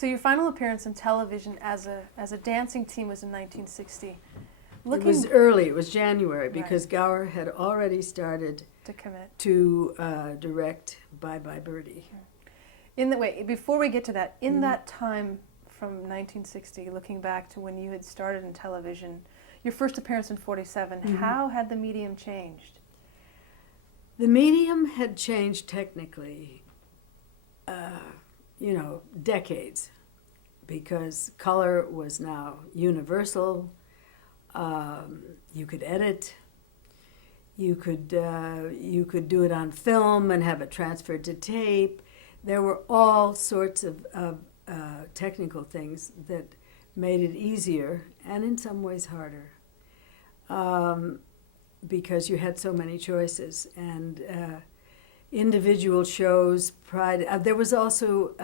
So your final appearance in television as a dancing team was in 1960. It was early. It was January because Right. Gower had already started To commit. to direct Bye Bye Birdie. Before we get to that, in that time from 1960, looking back to when you had started in television, your first appearance in 47, how had the medium changed? The medium had changed technically, decades, because color was now universal. You could edit. You could do it on film and have it transferred to tape. There were all sorts of technical things that made it easier and in some ways harder, because you had so many choices and individual shows. There was also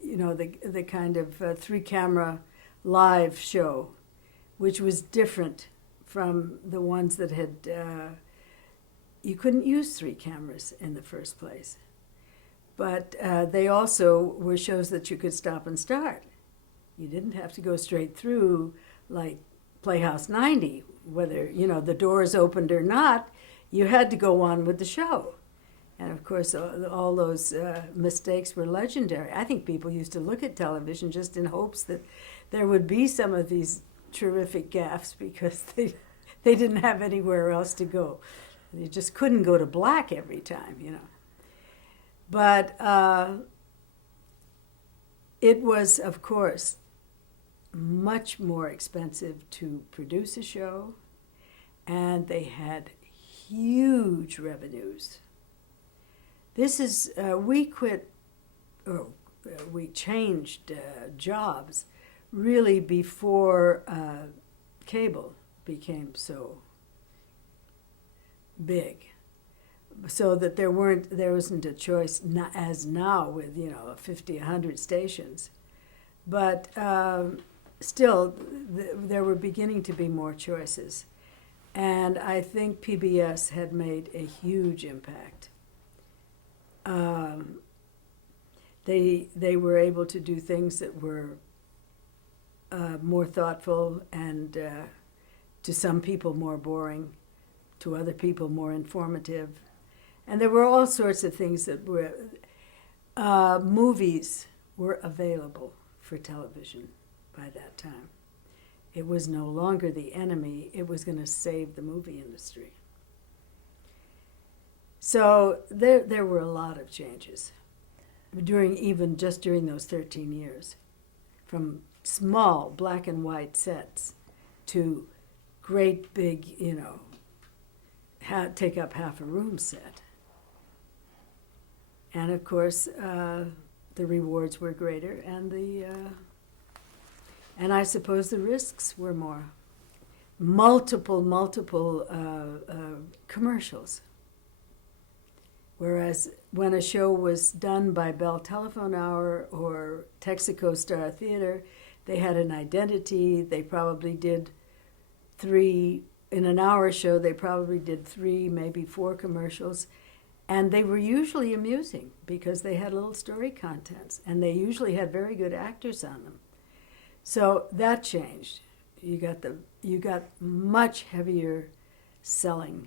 the kind of 3-camera live show, which was different from the ones that had. You couldn't use 3 cameras in the first place. But they also were shows that you could stop and start. You didn't have to go straight through like Playhouse 90, whether the doors opened or not. You had to go on with the show. And of course, all those mistakes were legendary. I think people used to look at television just in hopes that there would be some of these terrific gaffes because they didn't have anywhere else to go. They just couldn't go to black every time, But it was, of course, much more expensive to produce a show, and they had huge revenues. This is, we changed jobs really before cable became so big. So that there wasn't a choice, not as now with 50, 100 stations, but still there were beginning to be more choices, and I think PBS had made a huge impact. They were able to do things that were more thoughtful and to some people more boring, to other people more informative. And there were all sorts of things that were, movies were available for television by that time. It was no longer the enemy, it was going to save the movie industry. So there were a lot of changes during those 13 years, from small black and white sets to great big, take up half a room set. And of course, the rewards were greater, and I suppose the risks were more. Multiple commercials. Whereas when a show was done by Bell Telephone Hour or Texaco Star Theater, they had an identity. They probably did 3, in an hour show, they probably did 3, maybe 4 commercials. And they were usually amusing because they had little story contents, and they usually had very good actors on them. So that changed. You got much heavier selling,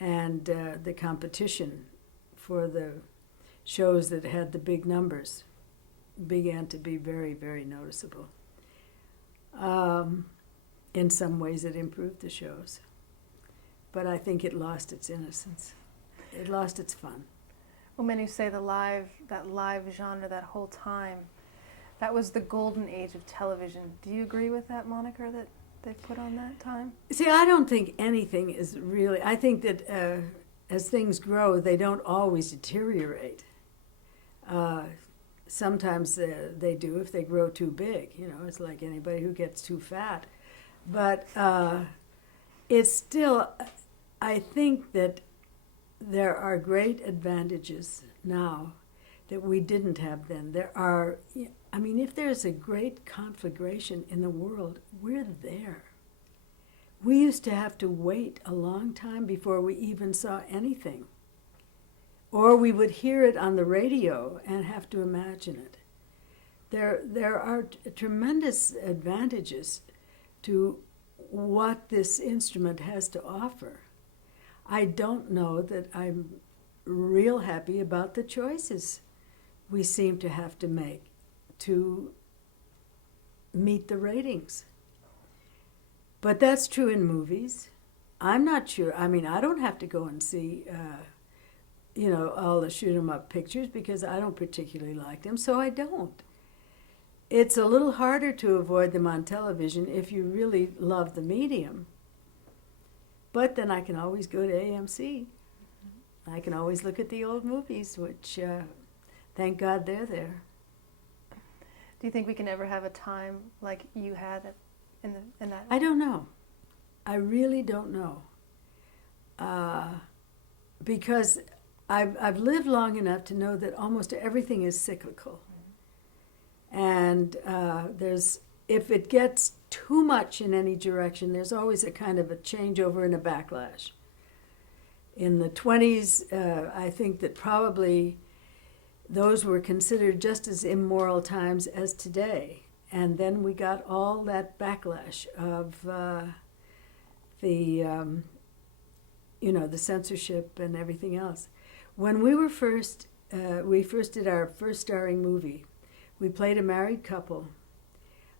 and the competition for the shows that had the big numbers began to be very, very noticeable. In some ways, it improved the shows, but I think it lost its innocence. It lost its fun. Well, many say that live genre, that whole time, that was the golden age of television. Do you agree with that moniker that they put on that time? See, I don't think anything is really. I think that as things grow, they don't always deteriorate. Sometimes they do if they grow too big. It's like anybody who gets too fat. But it's still, I think that there are great advantages now that we didn't have then. If there's a great conflagration in the world, we're there. We used to have to wait a long time before we even saw anything. Or we would hear it on the radio and have to imagine it. there are tremendous advantages to what this instrument has to offer. I don't know that I'm real happy about the choices we seem to have to make to meet the ratings. But that's true in movies. I'm not sure. I mean, I don't have to go and see, all the shoot 'em up pictures because I don't particularly like them, so I don't. It's a little harder to avoid them on television if you really love the medium. But then I can always go to AMC. I can always look at the old movies, which, thank God they're there. Do you think we can ever have a time like you had in that? I don't know. I really don't know. Because I've lived long enough to know that almost everything is cyclical. And if it gets too much in any direction, there's always a kind of a changeover and a backlash. In the 20s, I think that probably those were considered just as immoral times as today. And then we got all that backlash of the censorship and everything else. When we first did our first starring movie, we played a married couple.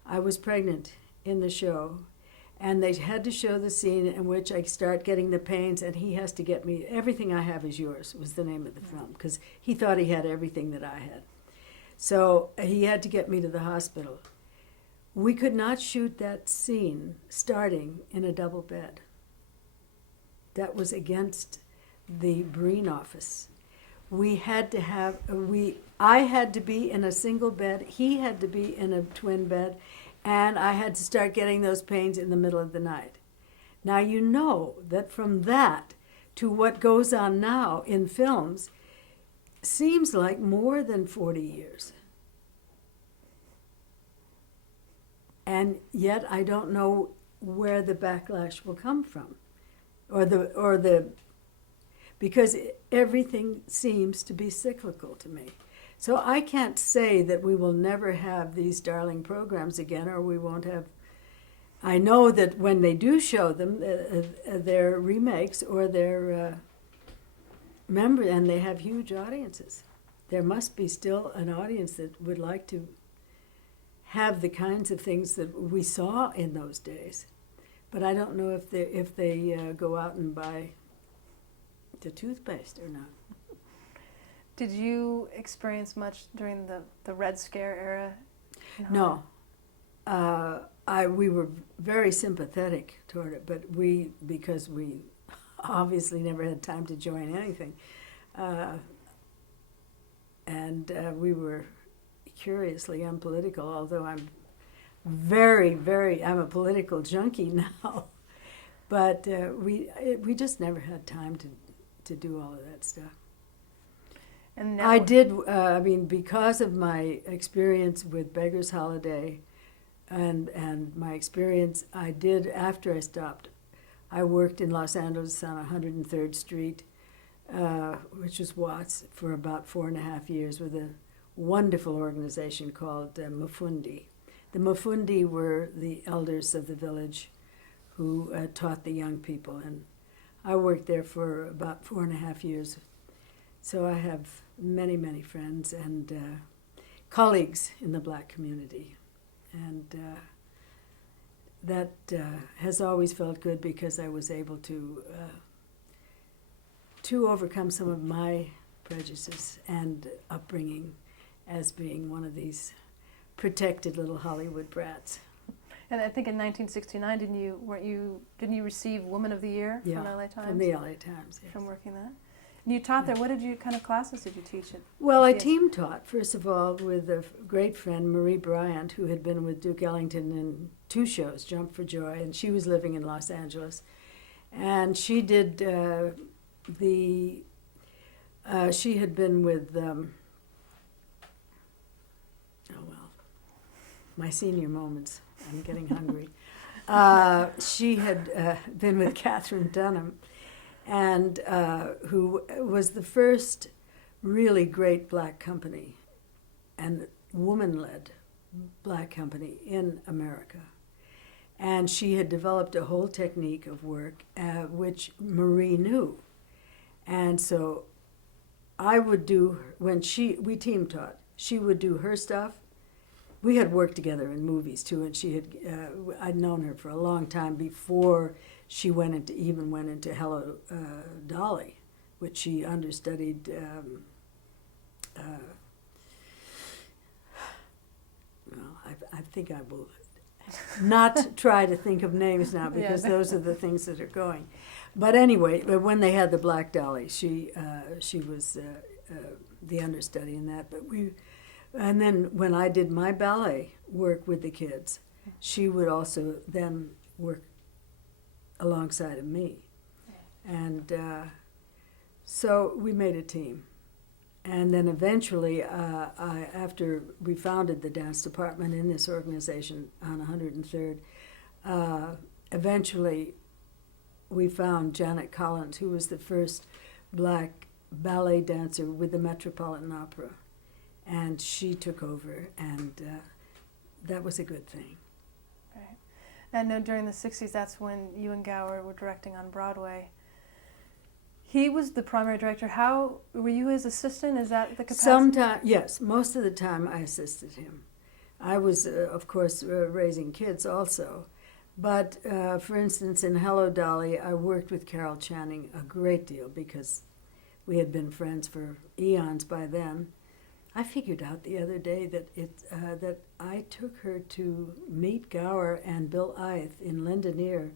I was pregnant in the show, and they had to show the scene in which I start getting the pains, and he has to get me, everything I have is yours, was the name of the film, because he thought he had everything that I had. So he had to get me to the hospital. We could not shoot that scene starting in a double bed. That was against the Breen office. I had to be in a single bed, he had to be in a twin bed, and I had to start getting those pains in the middle of the night. Now you know that from that to what goes on now in films seems like more than 40 years. And yet I don't know where the backlash will come from, because everything seems to be cyclical to me. So I can't say that we will never have these darling programs again, or we won't have. I know that when they do show them, they're remakes or they're and they have huge audiences. There must be still an audience that would like to have the kinds of things that we saw in those days. But I don't know if they go out and buy the toothpaste or not. Did you experience much during the Red Scare era? No. We were very sympathetic toward it, but because we obviously never had time to join anything. And we were curiously unpolitical, although I'm I'm a political junkie now. But we just never had time to do all of that stuff. And now I did, because of my experience with Beggar's Holiday and my experience, I did, after I stopped, I worked in Los Angeles on 103rd Street, which was Watts, for about 4.5 years with a wonderful organization called Mafundi. The Mafundi were the elders of the village who taught the young people, and I worked there for about 4.5 years. So I have many, many friends and colleagues in the black community. And that has always felt good because I was able to overcome some of my prejudices and upbringing as being one of these protected little Hollywood brats. And I think in 1969, didn't you receive Woman of the Year from LA Times? From the LA Times, yes. From working there? And you taught there. What kind of classes did you teach at? Well, I team taught, first of all, with a great friend, Marie Bryant, who had been with Duke Ellington in 2 shows, Jump for Joy, and she was living in Los Angeles. And she did she had been with, my senior moments. I'm getting hungry. She had been with Catherine Dunham, and who was the first really great black company. And woman-led black company in America. And she had developed a whole technique of work which Marie knew. And so I would do, we team taught, she would do her stuff. We had worked together in movies too, and I'd known her for a long time before she went into Hello, Dolly, which she understudied. I think I will not try to think of names now because those are the things that are going. But anyway, when they had the Black Dolly, she was the understudy in that. And then when I did my ballet work with the kids, she would also then work alongside of me. And so we made a team. And then eventually, after we founded the dance department in this organization on 103rd, eventually we found Janet Collins, who was the first black ballet dancer with the Metropolitan Opera. And she took over, and that was a good thing. Right. And during the 60s, that's when you and Gower were directing on Broadway. He was the primary director. How were you his assistant? Is that the capacity? Sometimes, yes. Most of the time, I assisted him. I was, of course, raising kids also. But, for instance, in Hello, Dolly, I worked with Carol Channing a great deal because we had been friends for eons by then. I figured out the other day that I took her to meet Gower and Bill Ith in Lindoneer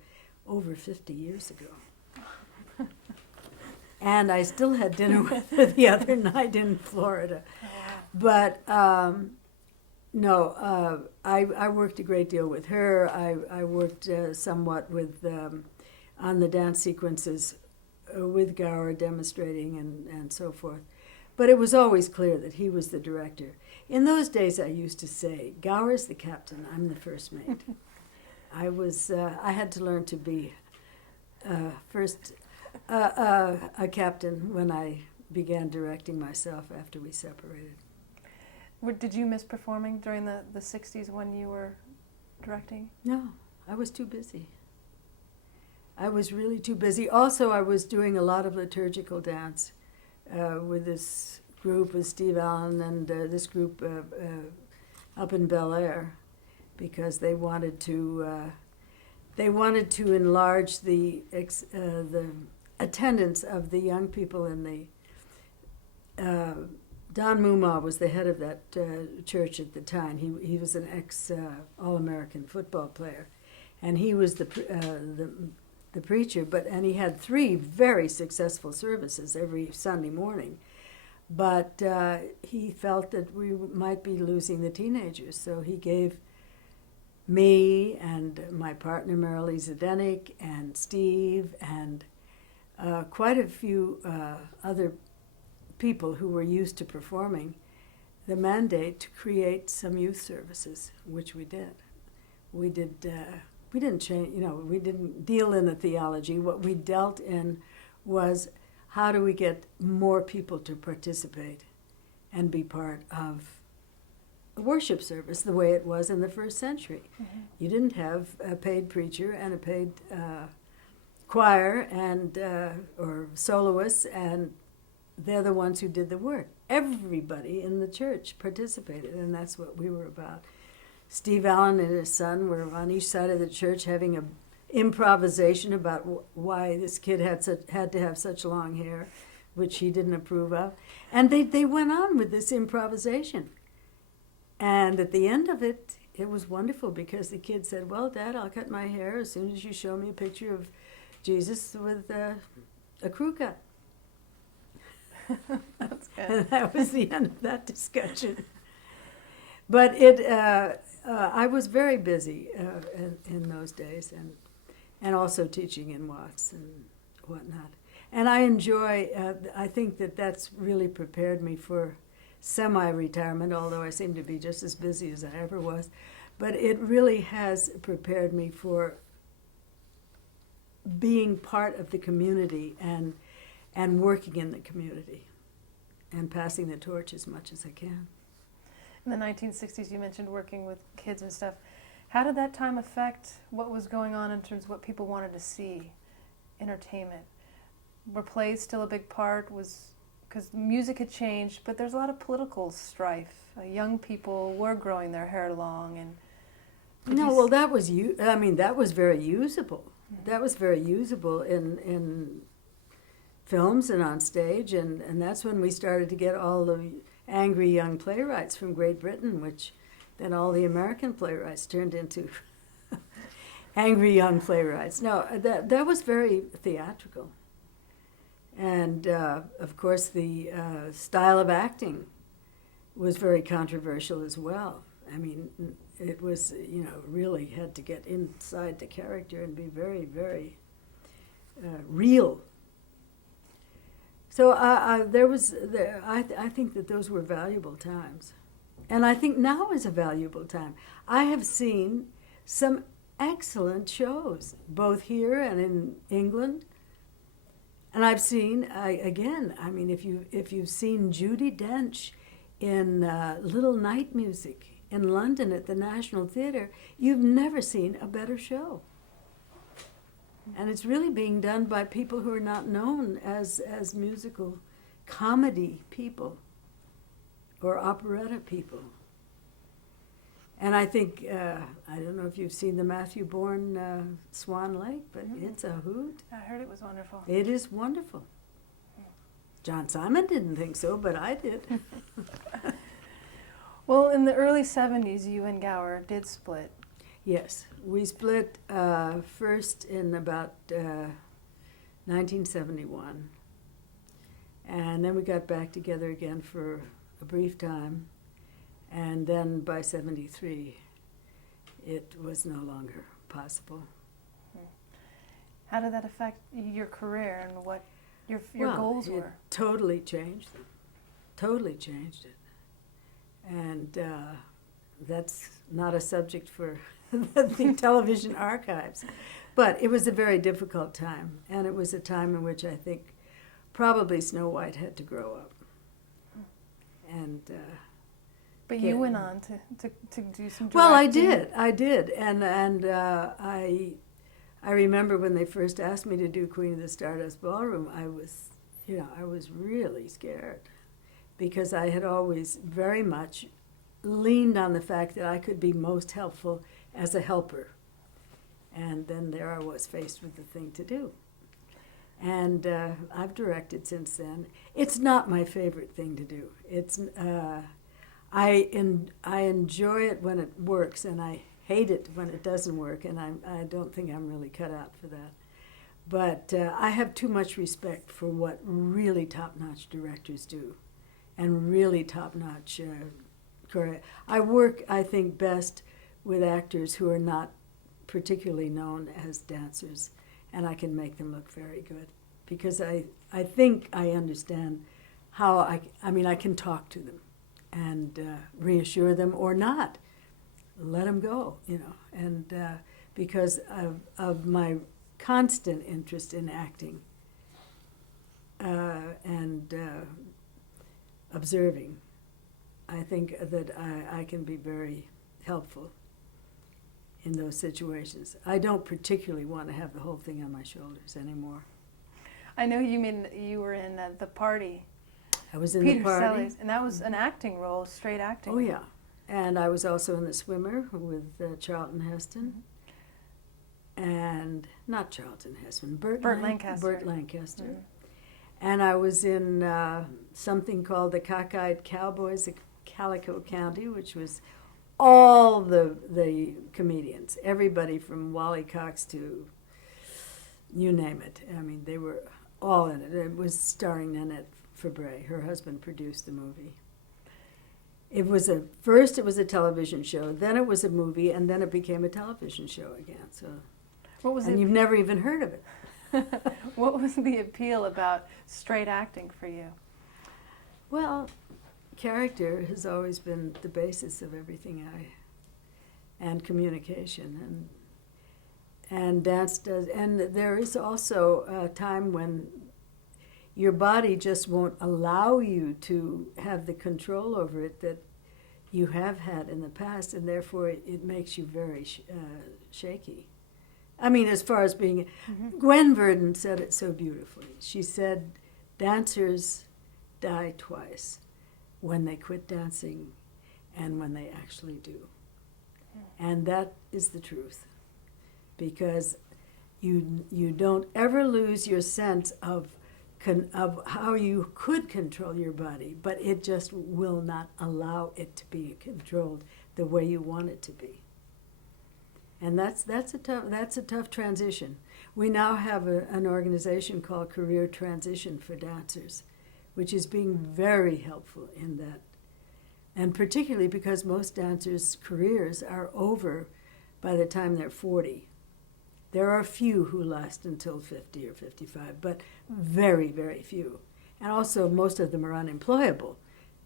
over 50 years ago. And I still had dinner with her the other night in Florida. Oh, wow. But no, I worked a great deal with her. I worked somewhat with on the dance sequences with Gower demonstrating and so forth. But it was always clear that he was the director. In those days, I used to say, Gower's the captain, I'm the first mate. I had to learn to be first a captain when I began directing myself after we separated. Did you miss performing during the 60s when you were directing? No, I was too busy. I was really too busy. Also, I was doing a lot of liturgical dance with this group with Steve Allen and this group up in Bel Air because they wanted to enlarge the attendance of the young people in the. Don Muma was the head of that church at the time. He was an All-American football player, and he was the preacher. And he had 3 very successful services every Sunday morning. But he felt that we might be losing the teenagers, so he gave me and my partner Marilee Zdenek and Steve and quite a few other people who were used to performing the mandate to create some youth services, which we did. We didn't change, we didn't deal in the theology. What we dealt in was how do we get more people to participate and be part of a worship service the way it was in the first century. Mm-hmm. You didn't have a paid preacher and a paid choir and or soloists, and they're the ones who did the work. Everybody in the church participated, and that's what we were about. Steve Allen and his son were on each side of the church having an improvisation about why this kid had to have such long hair, which he didn't approve of. And they went on with this improvisation. And at the end of it, it was wonderful because the kid said, well, Dad, I'll cut my hair as soon as you show me a picture of Jesus with a crew cut. That's good. And that was the end of that discussion. But I was very busy in those days, and also teaching in Watts and whatnot. And I enjoy. I think that's really prepared me for semi-retirement, although I seem to be just as busy as I ever was. But it really has prepared me for being part of the community and working in the community and passing the torch as much as I can. In the 1960s, you mentioned working with kids and stuff. How did that time affect what was going on in terms of what people wanted to see, entertainment? Were plays still a big part? Because music had changed, but there's a lot of political strife. Young people were growing their hair long, and no, well, that was I mean, that was very usable. Mm-hmm. That was very usable in films and on stage, and that's when we started to get all the angry young playwrights from Great Britain, which then all the American playwrights turned into angry young playwrights. No, that was very theatrical. And, of course, the style of acting was very controversial as well. I mean, it was, really had to get inside the character and be very, very real. So I think that those were valuable times. And I think now is a valuable time. I have seen some excellent shows, both here and in England. And I've seen, if you've seen Judi Dench in Little Night Music in London at the National Theatre, you've never seen a better show. And it's really being done by people who are not known as musical comedy people or operetta people. And I think, I don't know if you've seen the Matthew Bourne Swan Lake, but it's a hoot. I heard it was wonderful. It is wonderful. John Simon didn't think so, but I did. Well, in the early 70s, you and Gower did split. Yes, we split first in about 1971. And then we got back together again for a brief time. And then by 73, it was no longer possible. How did that affect your career and what your goals were? It totally changed them. Totally changed it. And that's not a subject for the television archives. But it was a very difficult time. And it was a time in which I think probably Snow White had to grow up. And... But you went on to do some directing. Well, I did, and I remember when they first asked me to do Queen of the Stardust Ballroom, I was really scared, because I had always very much leaned on the fact that I could be most helpful as a helper, and then there I was faced with the thing to do. And I've directed since then. It's not my favorite thing to do. It's I enjoy it when it works, and I hate it when it doesn't work, and I don't think I'm really cut out for that. But I have too much respect for what really top-notch directors do, and really top-notch choreo. I work, I think, best with actors who are not particularly known as dancers, and I can make them look very good, because I think I understand how I can talk to them and reassure them or not, let them go, and because of my constant interest in acting and observing, I think that I can be very helpful in those situations. I don't particularly want to have the whole thing on my shoulders anymore. I know you were in The Party. I was in Peter The Party. Sellers, and that was an acting role, straight acting. Oh, yeah. And I was also in The Swimmer with Charlton Heston. And not Charlton Heston, Burt Lancaster. Burt Lancaster. Mm-hmm. And I was in something called The Cockeyed Cowboys of Calico County, which was all the comedians, everybody from Wally Cox to you name it. I mean, they were all in it. It was starring Nanette Fabray. Her husband produced the movie. First it was a television show, then it was a movie, and then it became a television show again. So, you've never even heard of it. What was the appeal about straight acting for you? Well, character has always been the basis of everything and communication, and dance does. And there is also a time when your body just won't allow you to have the control over it that you have had in the past, and therefore it makes you very shaky. I mean, as far as being, Gwen Verdon said it so beautifully. She said, dancers die twice, when they quit dancing and when they actually do. And that is the truth, because you don't ever lose your sense of how you could control your body, but it just will not allow it to be controlled the way you want it to be. And that's a tough transition. We now have an organization called Career Transition for Dancers, which is being very helpful in that. And particularly because most dancers' careers are over by the time they're 40. There are a few who last until 50 or 55, but very, very few. And also most of them are unemployable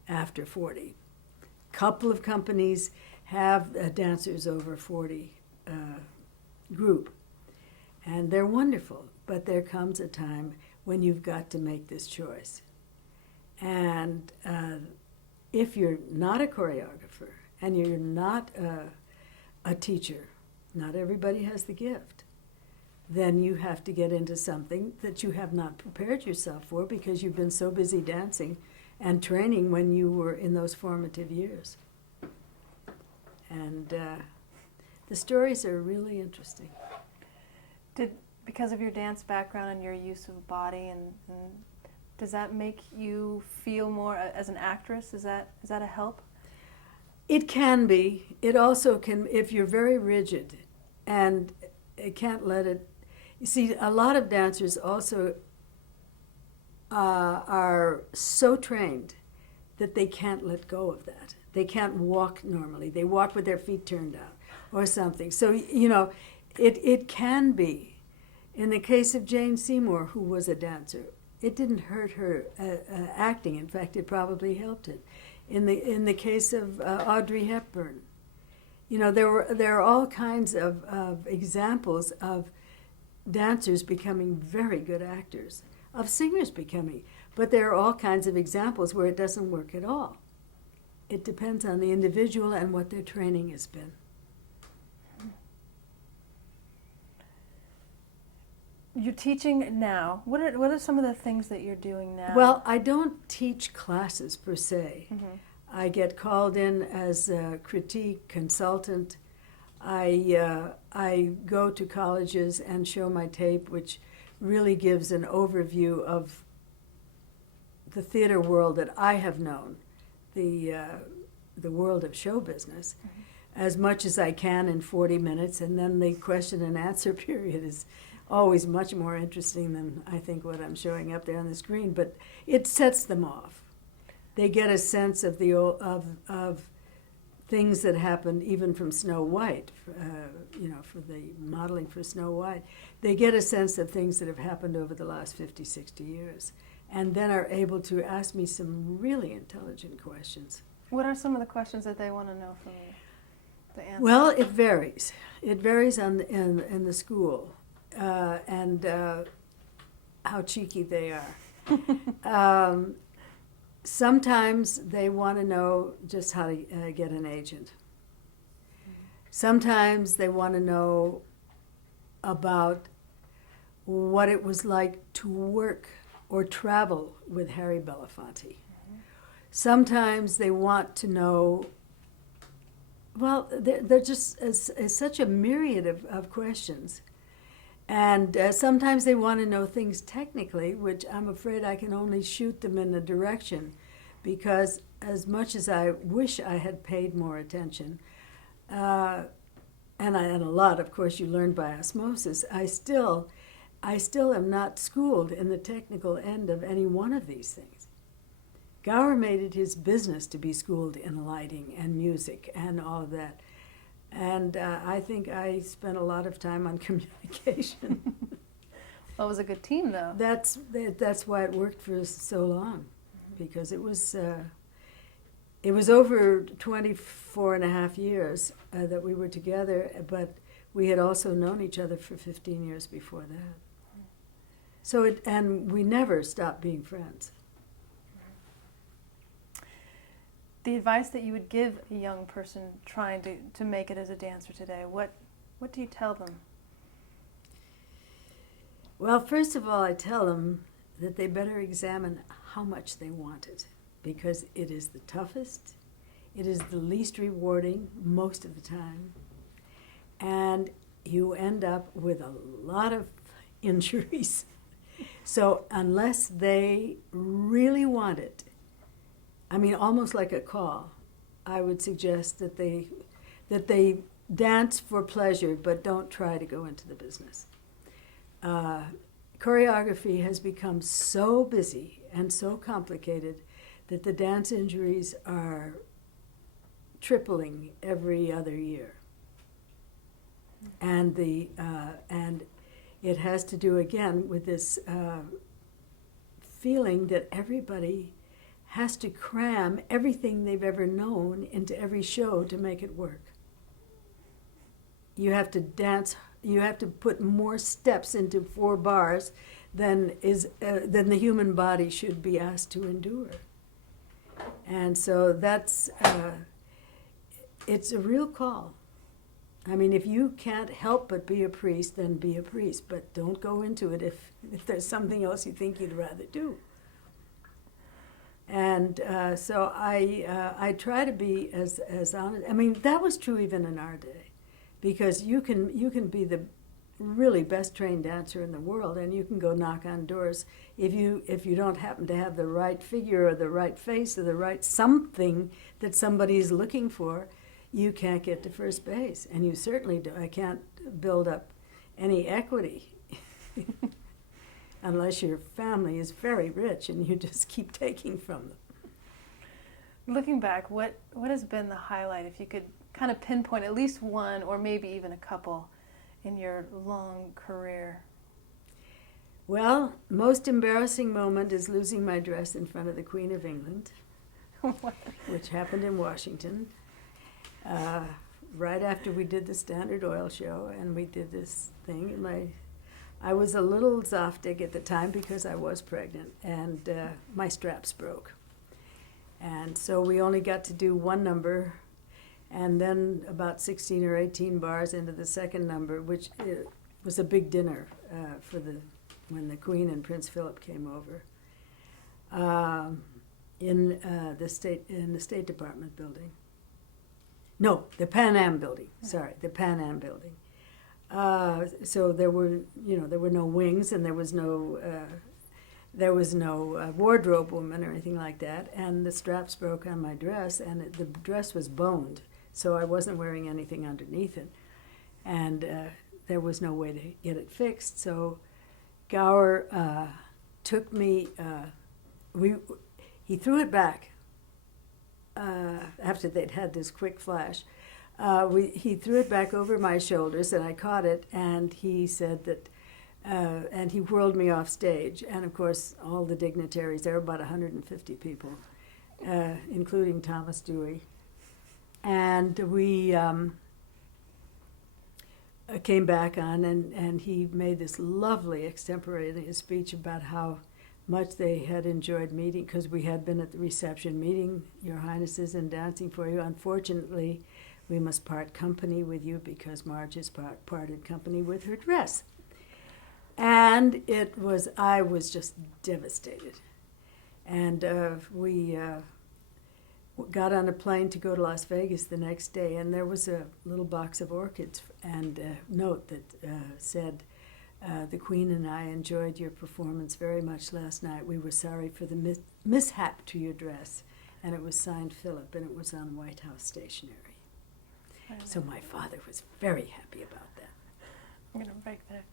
after 40. A couple of companies have a dancers over 40 group, and they're wonderful, but there comes a time when you've got to make this choice. And if you're not a choreographer and you're not a teacher, not everybody has the gift, then you have to get into something that you have not prepared yourself for because you've been so busy dancing and training when you were in those formative years. And the stories are really interesting. Because of your dance background and your use of body, and does that make you feel more as an actress? Is that a help? It can be. It also can, if you're very rigid and it can't let it. You see, a lot of dancers also are so trained that they can't let go of that. They can't walk normally. They walk with their feet turned out or something. So, you know, it can be. In the case of Jane Seymour, who was a dancer, it didn't hurt her acting. In fact, it probably helped it. In the case of Audrey Hepburn, you know, there are all kinds of examples of dancers becoming very good actors, of singers becoming, but there are all kinds of examples where it doesn't work at all. It depends on the individual and what their training has been. You're teaching now. What are some of the things that you're doing now? Well, I don't teach classes per se. I get called in as a critique consultant. I go to colleges and show my tape, which really gives an overview of the theater world that I have known, the world of show business, as much as I can in 40 minutes, and then the question and answer period is always much more interesting than I think what I'm showing up there on the screen, but it sets them off. They get a sense of of things that happened even from Snow White, you know, for the modeling for Snow White. They get a sense of things that have happened over the last 50, 60 years, and then are able to ask me some really intelligent questions. What are some of the questions that they want to know from you? The answer? Well, it varies. It varies in the school and how cheeky they are. Sometimes they want to know just how to get an agent. Sometimes they want to know about what it was like to work or travel with Harry Belafonte. Sometimes they want to know, well, they're just such a myriad of questions. And sometimes they want to know things technically, which I'm afraid I can only shoot them in a direction, because as much as I wish I had paid more attention, and a lot, of course, you learn by osmosis, I still am not schooled in the technical end of any one of these things. Gower made it his business to be schooled in lighting and music and all of that. And I think I spent a lot of time on communication. Well, it was a good team, though. That's why it worked for so long, because it was over 24 and a half years that we were together, but we had also known each other for 15 years before that. So and we never stopped being friends. the advice that you would give a young person trying to make it as a dancer today, what do you tell them? Well, first of all, I tell them that they better examine how much they want it, because it is the toughest, it is the least rewarding most of the time, and you end up with a lot of injuries. So unless they really want it, I mean, almost like a call, I would suggest that they dance for pleasure, but don't try to go into the business. Choreography has become so busy and so complicated that the dance injuries are tripling every other year, and it has to do again with this feeling that everybody has to cram everything they've ever known into every show to make it work. You have to dance. You have to put more steps into 4 bars than the human body should be asked to endure. And so that's it's a real call. I mean, if you can't help but be a priest, then be a priest. But don't go into it if there's something else you think you'd rather do. And so I try to be as honest. I mean, that was true even in our day, because you can be the really best trained dancer in the world, and you can go knock on doors. If you don't happen to have the right figure or the right face or the right something that somebody's looking for, you can't get to first base, and you certainly can't build up any equity unless your family is very rich and you just keep taking from them. Looking back, what has been the highlight, if you could kind of pinpoint at least one or maybe even a couple in your long career? Well, most embarrassing moment is losing my dress in front of the Queen of England, which happened in Washington. Right after we did the Standard Oil show, and we did this thing, and I was a little zoftig at the time because I was pregnant, and my straps broke. And so we only got to do one number, and then about 16 or 18 bars into the second number, which was a big dinner when the Queen and Prince Philip came over in the State Department building. No, the Pan Am building. Sorry, the Pan Am building. So there were no wings, and there was no wardrobe woman or anything like that. And the straps broke on my dress, and the dress was boned, so I wasn't wearing anything underneath it, and there was no way to get it fixed. So Gower took me. He threw it back. After they'd had this quick flash, he threw it back over my shoulders, and I caught it, and he said that, and he whirled me off stage. And of course, all the dignitaries, there were about 150 people, including Thomas Dewey. And we came back on, and he made this lovely extemporaneous speech about how much they had enjoyed meeting, because we had been at the reception meeting Your Highnesses and dancing for you. Unfortunately, we must part company with you because Marge has parted company with her dress. And I was just devastated. And we got on a plane to go to Las Vegas the next day, and there was a little box of orchids and a note that said, the Queen and I enjoyed your performance very much last night. We were sorry for the mishap to your dress. And it was signed Philip, and it was on White House stationery. So my father was very happy about that. I'm going to break there.